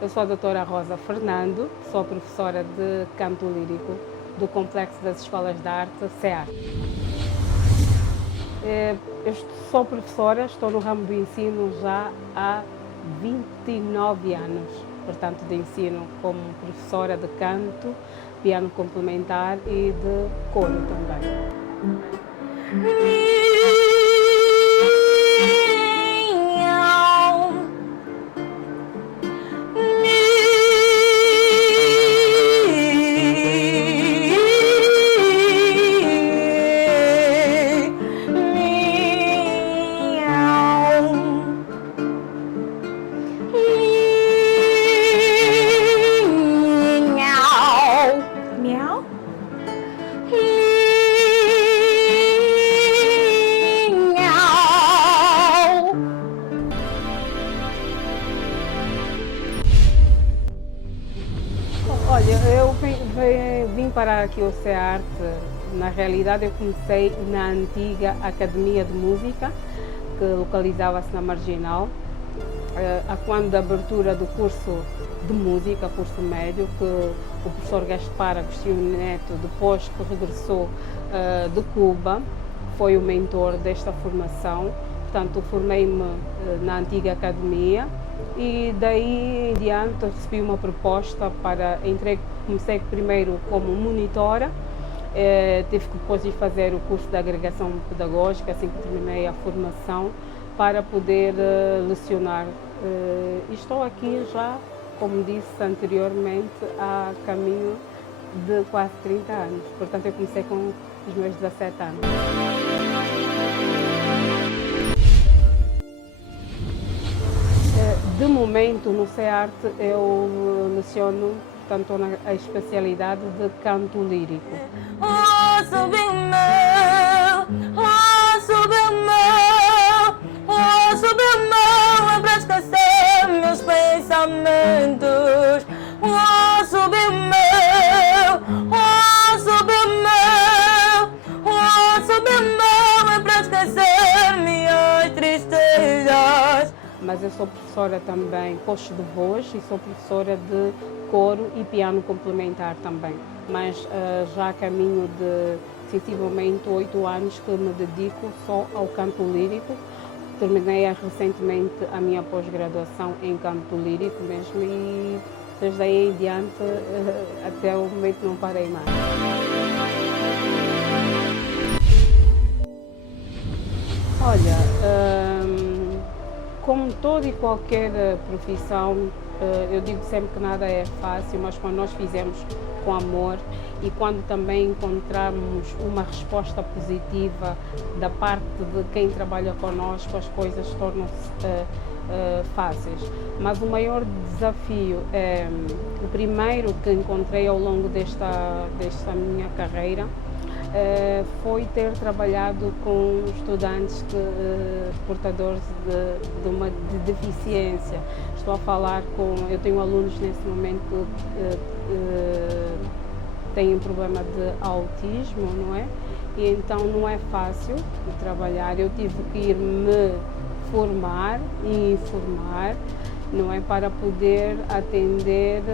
Eu sou a doutora Rosa Fernando, sou professora de canto lírico do Complexo das Escolas de Arte, CEAR. Eu sou professora, estou no ramo do ensino já há 29 anos, portanto de ensino como professora de canto, piano complementar e de coro também. Olha, eu vim para aqui o CEARTE, na realidade eu comecei na antiga Academia de Música, que localizava-se na Marginal, a quando da abertura do curso de música, curso médio, que o professor Gaspar Agostinho Neto, depois que regressou de Cuba, foi o mentor desta formação. Portanto, formei-me na antiga academia e daí em diante recebi uma proposta comecei primeiro como monitora, tive que depois ir fazer o curso de agregação pedagógica, assim que terminei a formação, para poder lecionar. E estou aqui já, como disse anteriormente, a caminho de quase 30 anos. Portanto, eu comecei com os meus 17 anos. De momento, no CEARTE, eu leciono tanto a especialidade de canto lírico. Pra esquecer meus pensamentos. Pra esquecer minhas tristezas. Mas eu sou professora também, posto de voz, e sou professora de coro e piano complementar também. Mas já a caminho de sensivelmente 8 anos que me dedico só ao canto lírico. Terminei recentemente a minha pós-graduação em canto lírico mesmo e desde aí em diante até o momento não parei mais. Olha, como toda e qualquer profissão, eu digo sempre que nada é fácil, mas quando nós fizemos com amor e quando também encontramos uma resposta positiva da parte de quem trabalha conosco, as coisas tornam-se fáceis. Mas o maior desafio, o primeiro que encontrei ao longo desta minha carreira, foi ter trabalhado com estudantes portadores de deficiência. Estou a falar eu tenho alunos nesse momento que têm um problema de autismo, não é? E então não é fácil de trabalhar. Eu tive que ir me formar e informar, não é, para poder atender,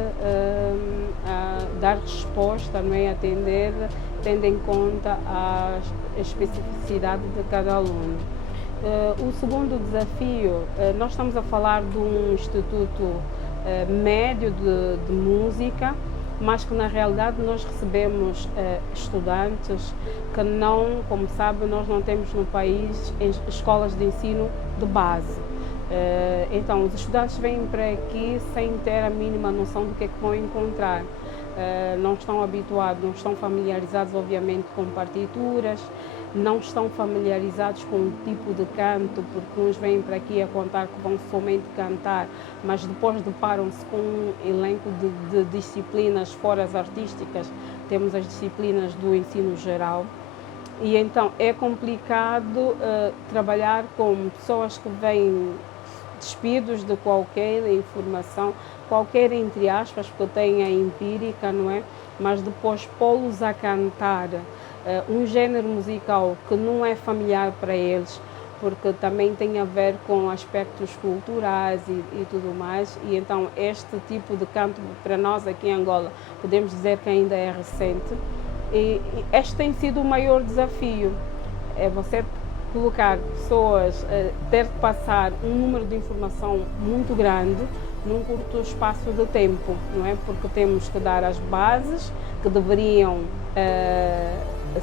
dar resposta, não é, atender, tendo em conta a especificidade de cada aluno. O segundo desafio, nós estamos a falar de um instituto médio de música, mas que na realidade nós recebemos estudantes que não, como sabe, nós não temos no país escolas de ensino de base. Então os estudantes vêm para aqui sem ter a mínima noção do que é que vão encontrar. Não estão habituados, não estão familiarizados obviamente com partituras, não estão familiarizados com o tipo de canto, porque uns vêm para aqui a contar que vão somente cantar, mas depois deparam-se com um elenco de disciplinas fora as artísticas. Temos as disciplinas do ensino geral e então é complicado trabalhar com pessoas que vêm despidos de qualquer informação, qualquer entre aspas, porque tem a empírica, não é? Mas depois pô-los a cantar um género musical que não é familiar para eles, porque também tem a ver com aspectos culturais e tudo mais, e então este tipo de canto para nós aqui em Angola podemos dizer que ainda é recente, e este tem sido o maior desafio, é você colocar pessoas, ter que passar um número de informação muito grande num curto espaço de tempo, não é? Porque temos que dar as bases que deveriam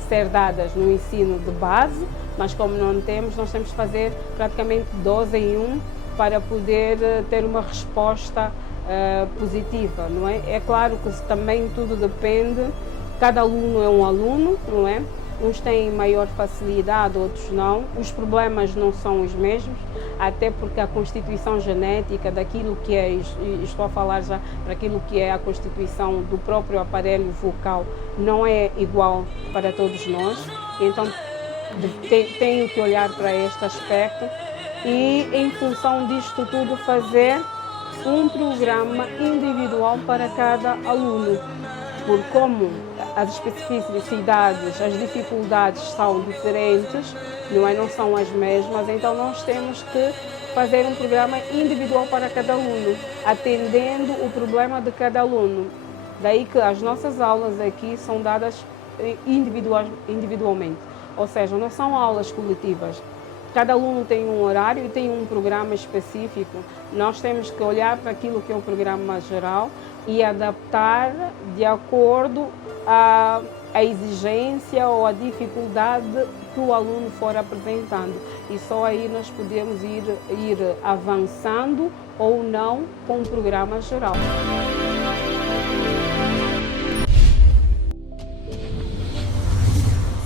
ser dadas no ensino de base, mas como não temos, nós temos que fazer praticamente 12 em 1 para poder ter uma resposta positiva, não é? É claro que também tudo depende, cada aluno é um aluno, não é? Uns têm maior facilidade, outros não. Os problemas não são os mesmos, até porque a constituição genética daquilo que é, estou a falar já para aquilo que é a constituição do próprio aparelho vocal, não é igual para todos nós. Então, tenho que olhar para este aspecto e, em função disto tudo, fazer um programa individual para cada aluno. Por como as especificidades, as dificuldades são diferentes, não são as mesmas, então nós temos que fazer um programa individual para cada aluno, atendendo o problema de cada aluno. Daí que as nossas aulas aqui são dadas individualmente, ou seja, não são aulas coletivas. Cada aluno tem um horário e tem um programa específico. Nós temos que olhar para aquilo que é o programa geral e adaptar de acordo à exigência ou à dificuldade que o aluno for apresentando. E só aí nós podemos ir avançando ou não com o programa geral.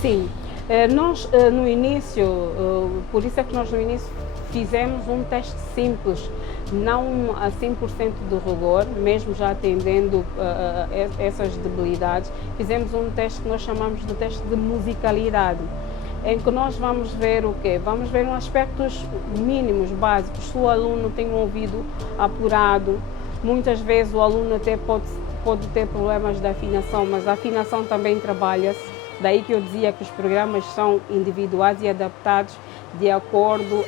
Sim. Nós no início, por isso é que nós no início fizemos um teste simples, não a 100% de rigor, mesmo já atendendo essas debilidades. Fizemos um teste que nós chamamos de teste de musicalidade, em que nós vamos ver o quê? Vamos ver aspectos mínimos, básicos. Se o aluno tem um ouvido apurado, muitas vezes o aluno até pode ter problemas de afinação, mas a afinação também trabalha-se. Daí que eu dizia que os programas são individuais e adaptados de acordo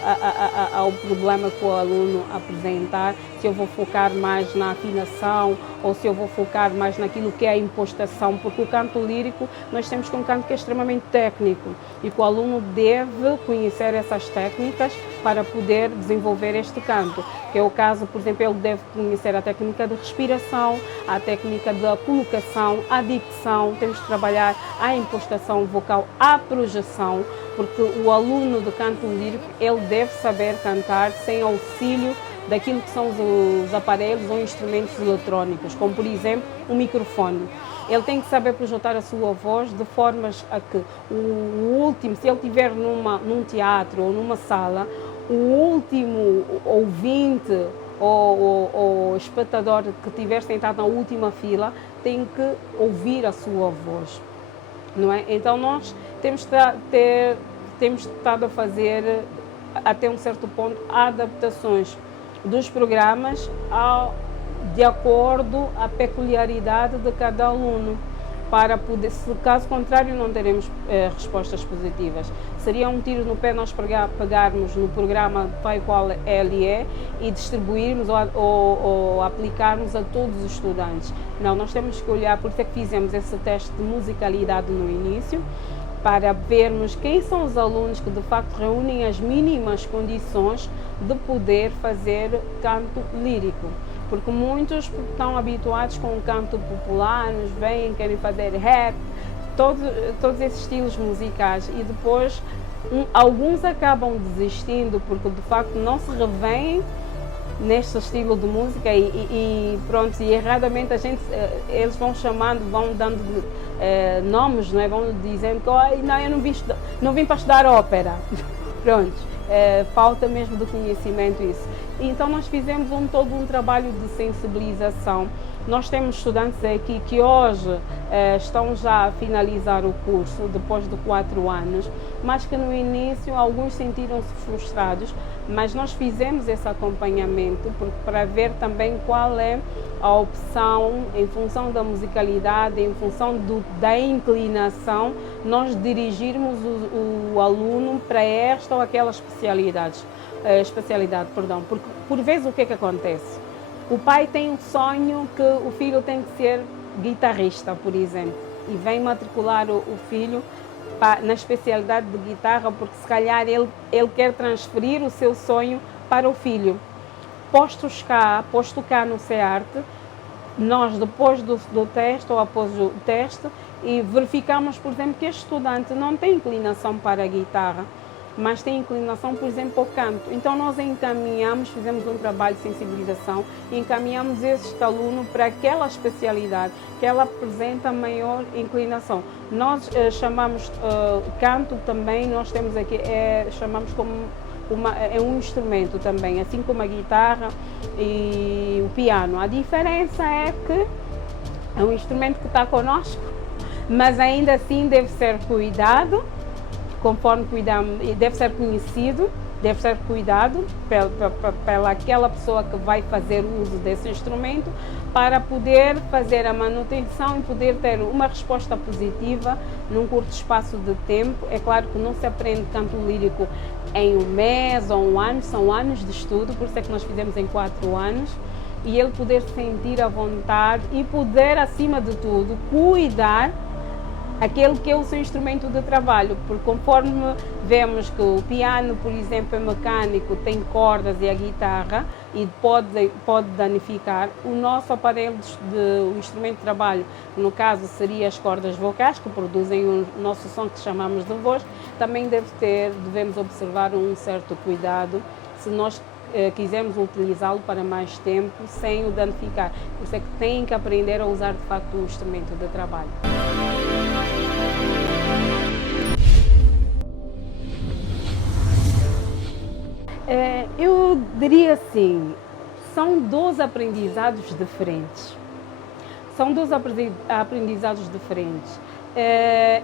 ao problema que o aluno apresentar, se eu vou focar mais na afinação ou se eu vou focar mais naquilo que é a impostação, porque o canto lírico, nós temos um canto que é extremamente técnico e que o aluno deve conhecer essas técnicas para poder desenvolver este canto, que é o caso, por exemplo, ele deve conhecer a técnica de respiração, a técnica da colocação, a dicção, temos que trabalhar a impostação vocal, a projeção, porque o aluno de canto lírico, ele deve saber cantar sem auxílio daquilo que são os aparelhos ou instrumentos eletrônicos, como por exemplo um microfone. Ele tem que saber projetar a sua voz de formas a que o último, se ele estiver num teatro ou numa sala, o último ouvinte ou espectador que estiver sentado na última fila tem que ouvir a sua voz, não é? Então nós temos estado a fazer, até um certo ponto, adaptações dos programas de acordo à peculiaridade de cada aluno, para poder, se caso contrário não teremos respostas positivas. Seria um tiro no pé nós pegarmos no programa tal qual ele é e distribuirmos ou aplicarmos a todos os estudantes. Não, nós temos que olhar, por isso é que fizemos esse teste de musicalidade no início, para vermos quem são os alunos que de facto reúnem as mínimas condições de poder fazer canto lírico. Porque muitos estão habituados com o canto popular, nos veem, querem fazer rap, todos esses estilos musicais, e depois alguns acabam desistindo porque de facto não se revêem neste estilo de música e pronto, e erradamente eles vão chamando, vão dando nomes, não é? Vão dizendo que não, eu não vim para estudar ópera. Pronto, falta mesmo de conhecimento isso. Então nós fizemos todo um trabalho de sensibilização Nós temos estudantes aqui que hoje estão já a finalizar o curso, depois de 4 anos, mas que no início alguns sentiram-se frustrados, mas nós fizemos esse acompanhamento para ver também qual é a opção, em função da musicalidade, em função da inclinação, nós dirigirmos o aluno para esta ou aquela especialidade, porque por vezes o que é que acontece? O pai tem um sonho que o filho tem que ser guitarrista, por exemplo, e vem matricular o filho na especialidade de guitarra, porque se calhar ele quer transferir o seu sonho para o filho. Posto cá no CEART, nós depois do teste ou após o teste, e verificamos, por exemplo, que este estudante não tem inclinação para a guitarra, mas tem inclinação, por exemplo, ao canto. Então nós fizemos um trabalho de sensibilização e encaminhamos este aluno para aquela especialidade que ela apresenta maior inclinação. Nós chamamos canto também, nós temos aqui, chamamos como é um instrumento também, assim como a guitarra e o piano. A diferença é que é um instrumento que está conosco, mas ainda assim deve ser cuidado, conforme cuidamos, deve ser conhecido, deve ser cuidado pela aquela pessoa que vai fazer uso desse instrumento, para poder fazer a manutenção e poder ter uma resposta positiva num curto espaço de tempo. É claro que não se aprende canto lírico em um mês ou um ano, são anos de estudo, por isso é que nós fizemos em 4 anos, e ele poder sentir a vontade e poder, acima de tudo, cuidar aquele que é o seu instrumento de trabalho, porque conforme vemos que o piano, por exemplo, é mecânico, tem cordas, e a guitarra e pode danificar, o nosso aparelho o instrumento de trabalho, no caso seria as cordas vocais, que produzem o nosso som que chamamos de voz, também devemos observar um certo cuidado se nós quisermos utilizá-lo para mais tempo sem o danificar. Por isso é que têm que aprender a usar de facto o instrumento de trabalho. Eu diria assim, são 2 aprendizados diferentes.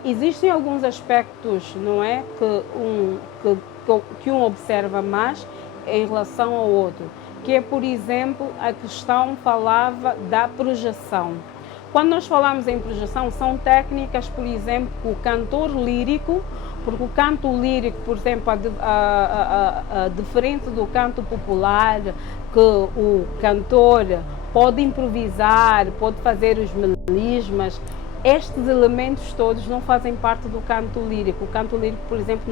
Existem alguns aspectos, não é, que um observa mais em relação ao outro, que é, por exemplo, a questão falava da projeção. Quando nós falamos em projeção, são técnicas, por exemplo, que o cantor lírico, porque o canto lírico, por exemplo, diferente do canto popular, que o cantor pode improvisar, pode fazer os melismas, estes elementos todos não fazem parte do canto lírico. O canto lírico, por exemplo,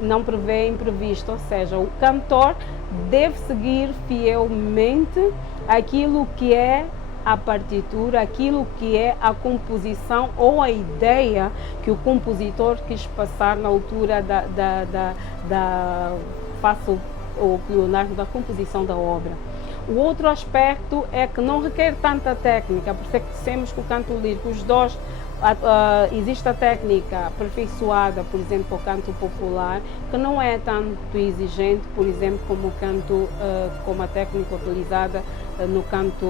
não prevê imprevisto, ou seja, o cantor deve seguir fielmente aquilo que é a partitura, aquilo que é a composição ou a ideia que o compositor quis passar na altura faço o pleonasmo da composição da obra. O outro aspecto é que não requer tanta técnica, por isso é que dissemos que o canto lírico, os dois, existe a técnica aperfeiçoada, por exemplo, o canto popular, que não é tanto exigente, por exemplo, como a técnica utilizada no canto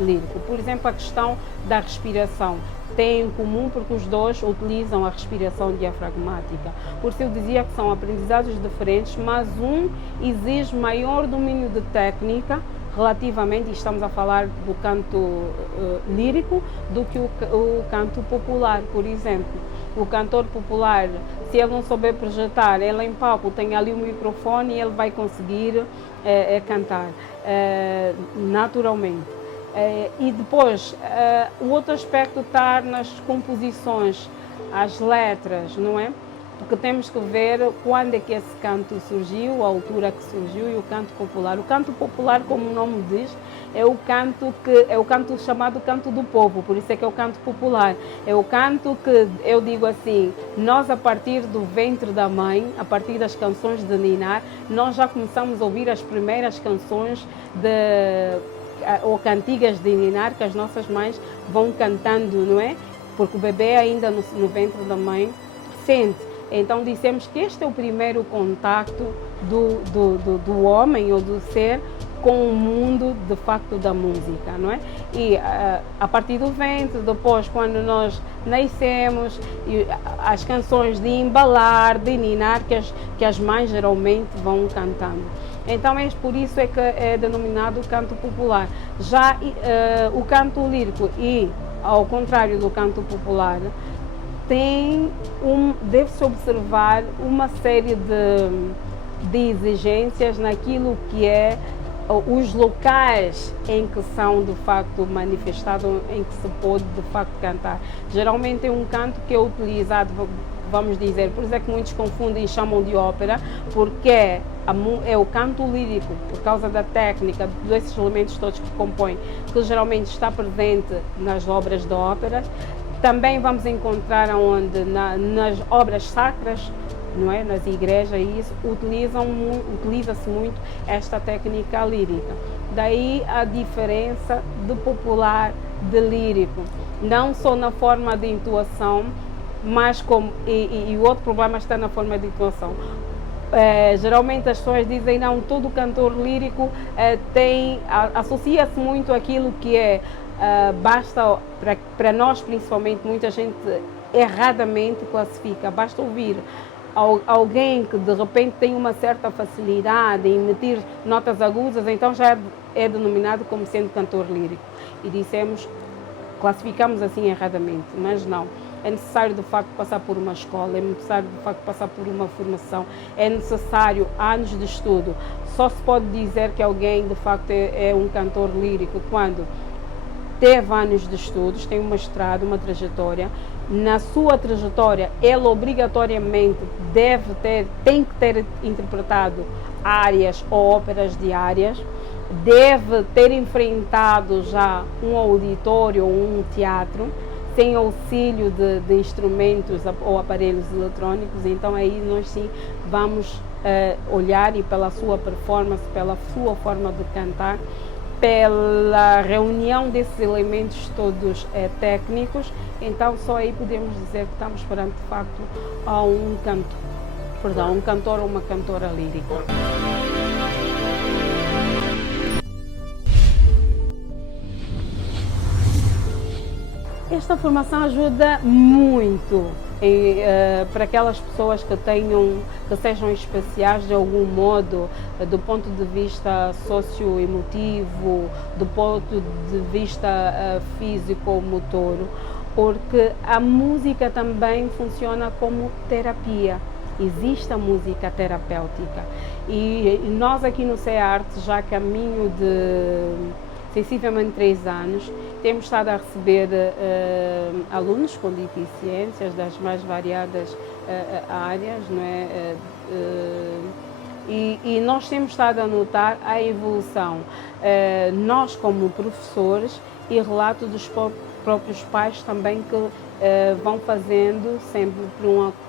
lírico. Por exemplo, a questão da respiração tem em comum porque os dois utilizam a respiração diafragmática. Por isso eu dizia que são aprendizados diferentes, mas um exige maior domínio de técnica relativamente, e estamos a falar do canto lírico, do que o canto popular, por exemplo. O cantor popular, se ele não souber projetar, ele em palco tem ali o microfone e ele vai conseguir cantar naturalmente. E depois, o outro aspecto está nas composições, as letras, não é? Porque temos que ver quando é que esse canto surgiu, a altura que surgiu, e o canto popular. O canto popular, como o nome diz, é o canto chamado canto do povo, por isso é que é o canto popular. É o canto que, eu digo assim, nós a partir do ventre da mãe, a partir das canções de ninar, nós já começamos a ouvir as primeiras canções ou cantigas de ninar que as nossas mães vão cantando, não é? Porque o bebê ainda no ventre da mãe sente. Então dissemos que este é o primeiro contacto do homem ou do ser com o mundo de facto da música, não é? E a partir do ventre, depois quando nós nascemos, as canções de embalar, de ninar, que as mães geralmente vão cantando. Então é por isso é que é denominado canto popular. Já o canto lírico, e ao contrário do canto popular, deve-se observar uma série de exigências naquilo que é os locais em que são de facto manifestados, em que se pode de facto cantar. Geralmente é um canto que é utilizado, vamos dizer, por isso é que muitos confundem e chamam de ópera, porque é o canto lírico, por causa da técnica, desses elementos todos que compõem, que geralmente está presente nas obras de ópera. Também vamos encontrar nas obras sacras, não é? Nas igrejas, e isso utiliza-se muito esta técnica lírica. Daí a diferença de popular, de lírico, não só na forma de entoação, mas e o outro problema está na forma de entoação. Geralmente as pessoas dizem, não, todo cantor lírico associa-se muito àquilo que é, basta, para nós principalmente, muita gente erradamente classifica, basta ouvir alguém que de repente tem uma certa facilidade em emitir notas agudas, então já é denominado como sendo cantor lírico. E classificamos assim erradamente, mas não. É necessário de facto passar por uma escola, é necessário de facto passar por uma formação, é necessário anos de estudo. Só se pode dizer que alguém de facto é um cantor lírico quando teve anos de estudos, tem um mestrado, uma trajetória. Na sua trajetória, ele obrigatoriamente tem que ter interpretado áreas ou óperas diárias, deve ter enfrentado já um auditório ou um teatro, sem auxílio de instrumentos ou aparelhos eletrônicos. Então aí nós sim vamos olhar, e pela sua performance, pela sua forma de cantar, pela reunião desses elementos todos técnicos, então só aí podemos dizer que estamos perante de facto a um cantor ou uma cantora lírica. Esta formação ajuda muito para aquelas pessoas que sejam especiais de algum modo, do ponto de vista socioemotivo, do ponto de vista físico-motor, porque a música também funciona como terapia. Existe a música terapêutica, e nós aqui no CEARTE, já caminho de sensivelmente 3 anos, temos estado a receber alunos com deficiências das mais variadas áreas, não é? E nós temos estado a notar a evolução, nós como professores, e relato dos próprios pais também, que vão fazendo sempre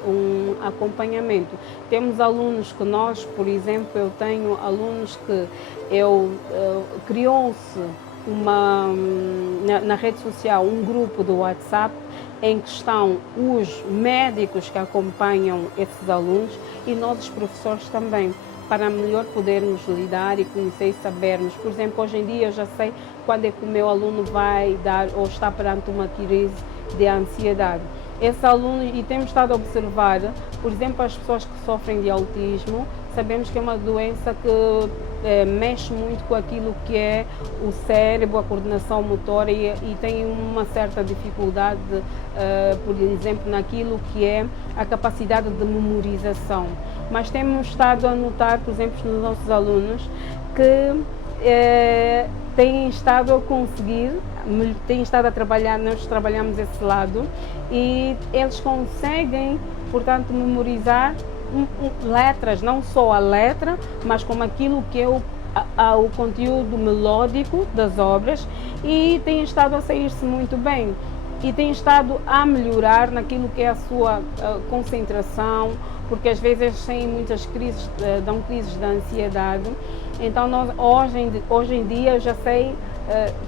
um acompanhamento. Temos alunos que nós, por exemplo, eu tenho alunos que criou-se na rede social um grupo do WhatsApp em que estão os médicos que acompanham esses alunos e nós, os professores, também, para melhor podermos lidar e conhecer e sabermos. Por exemplo, hoje em dia eu já sei quando é que o meu aluno vai dar ou está perante uma crise de ansiedade. Esse aluno, e temos estado a observar, por exemplo, as pessoas que sofrem de autismo, sabemos que é uma doença que mexe muito com aquilo que é o cérebro, a coordenação motora, e tem uma certa dificuldade, por exemplo, naquilo que é a capacidade de memorização. Mas temos estado a notar, por exemplo, nos nossos alunos, que têm estado a conseguir, têm estado a trabalhar, nós trabalhamos esse lado, e eles conseguem, portanto, memorizar letras, não só a letra, mas como aquilo que é o conteúdo melódico das obras, e têm estado a sair-se muito bem. E têm estado a melhorar naquilo que é a sua concentração, porque às vezes eles têm muitas crises, dão crises de ansiedade. Então nós, hoje em dia eu já sei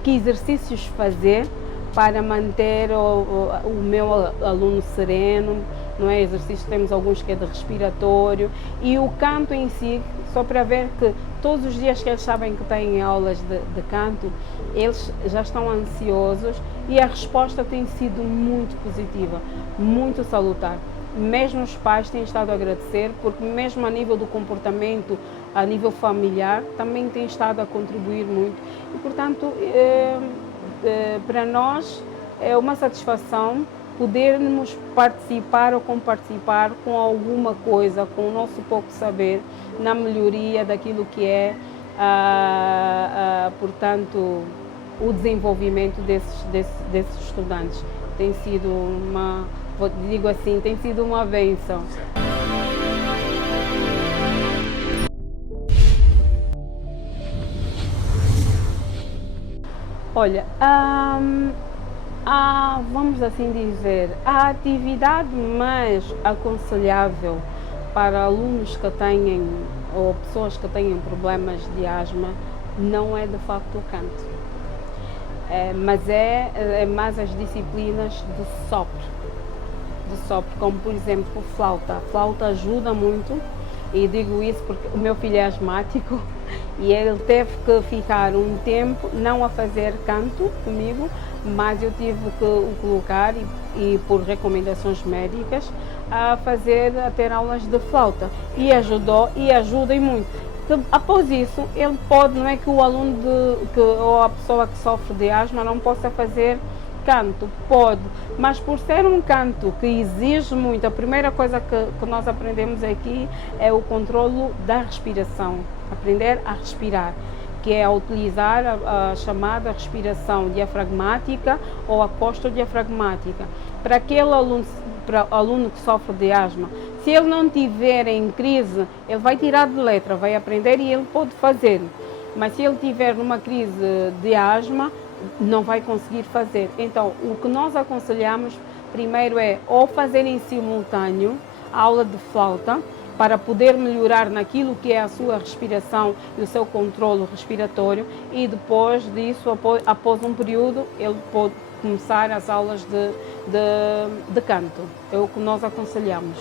que exercícios fazer para manter o meu aluno sereno, não é? Exercícios, temos alguns que é de respiratório, e o canto em si só para ver que todos os dias que eles sabem que têm aulas de canto, eles já estão ansiosos e a resposta tem sido muito positiva, muito salutar. Mesmo os pais têm estado a agradecer, porque mesmo a nível do comportamento, a nível familiar, também tem estado a contribuir muito. E, portanto, para nós é uma satisfação podermos participar ou compartilhar com alguma coisa, com o nosso pouco saber, na melhoria daquilo que é, portanto, o desenvolvimento desses estudantes. Tem sido digo assim, tem sido uma bênção. Olha, vamos assim dizer, a atividade mais aconselhável para alunos que têm, ou pessoas que têm problemas de asma, não é de facto o canto, mas é mais as disciplinas de sopro, como por exemplo flauta. A flauta ajuda muito, e digo isso porque o meu filho é asmático e ele teve que ficar um tempo não a fazer canto comigo, mas eu tive que o colocar e por recomendações médicas a ter aulas de flauta, e ajudou e ajuda muito. Após isso, ele pode, não é que o aluno ou a pessoa que sofre de asma não possa fazer canto, pode, mas por ser um canto que exige muito, a primeira coisa que nós aprendemos aqui é o controlo da respiração, aprender a respirar, que é a utilizar a chamada respiração diafragmática ou apostodiafragmática. Para aquele aluno que sofre de asma, se ele não tiver em crise, ele vai tirar de letra, vai aprender e ele pode fazer, mas se ele tiver numa crise de asma, não vai conseguir fazer. Então, o que nós aconselhamos primeiro é ou fazer em simultâneo a aula de flauta, para poder melhorar naquilo que é a sua respiração e o seu controle respiratório, e depois disso, após um período, ele pode começar as aulas de canto. É o que nós aconselhamos.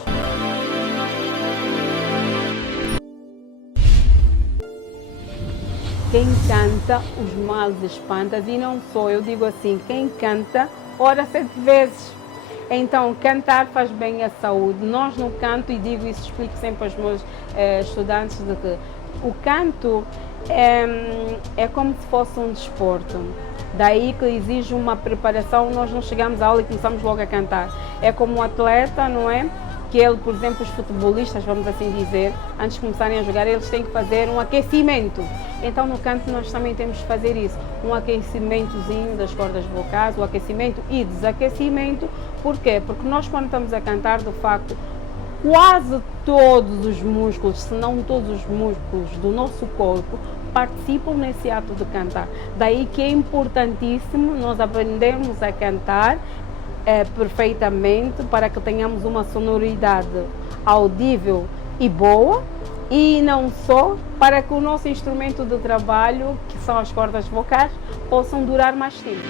Quem canta, os males espanta, e não sou, eu digo assim, quem canta, ora 7 vezes. Então, cantar faz bem à saúde. Nós no canto, e digo isso, explico sempre aos meus estudantes, de que o canto é como se fosse um desporto. Daí que exige uma preparação, nós não chegamos à aula e começamos logo a cantar. É como um atleta, não é? Que ele, por exemplo, os futebolistas, vamos assim dizer, antes de começarem a jogar, eles têm que fazer um aquecimento. Então, no canto, nós também temos que fazer isso, um aquecimentozinho das cordas vocais, o aquecimento e desaquecimento. Por quê? Porque nós, quando estamos a cantar, de facto, quase todos os músculos, se não todos os músculos do nosso corpo, participam nesse ato de cantar. Daí que é importantíssimo nós aprendermos a cantar perfeitamente, para que tenhamos uma sonoridade audível e boa, e não só, para que o nosso instrumento de trabalho, que são as cordas vocais, possam durar mais tempo.